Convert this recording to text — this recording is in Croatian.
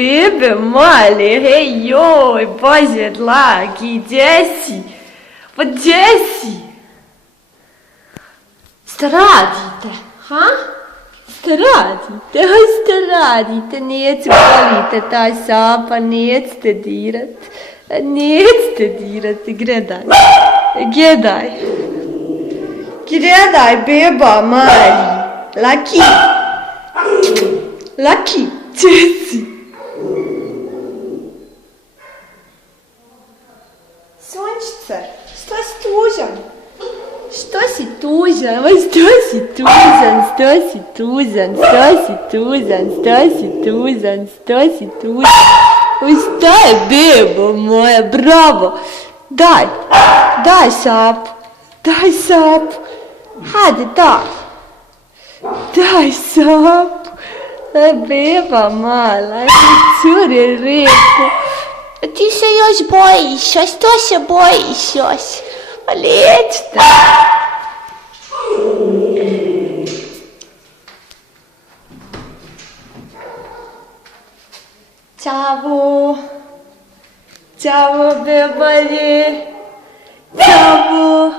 Bebe male, hej joj, Bože dragi, gdje si? Pa gdje si? Šta radite, ha? Šta radite, aj šta radite, neću volite taj sapa, nećete dirat, nećete dirat, gledaj, gledaj, gledaj beba mali, Laki, Laki, gdje si? Sončice, što si tužan? Što si tužan? Oj, što si tužan? Što si tužan? Što si tužan? Što si tužan? Što si tužan? Oj, šta je bebo moja? Bravo! Daj, daj sapu. Daj sapu. Hajde, daj. Daj sapu. Daj beba mala. Cure reku. Ti se još bojiš, a što se bojiš još? Pa nećete. Ćao. Ćao, bebalje. Ćao.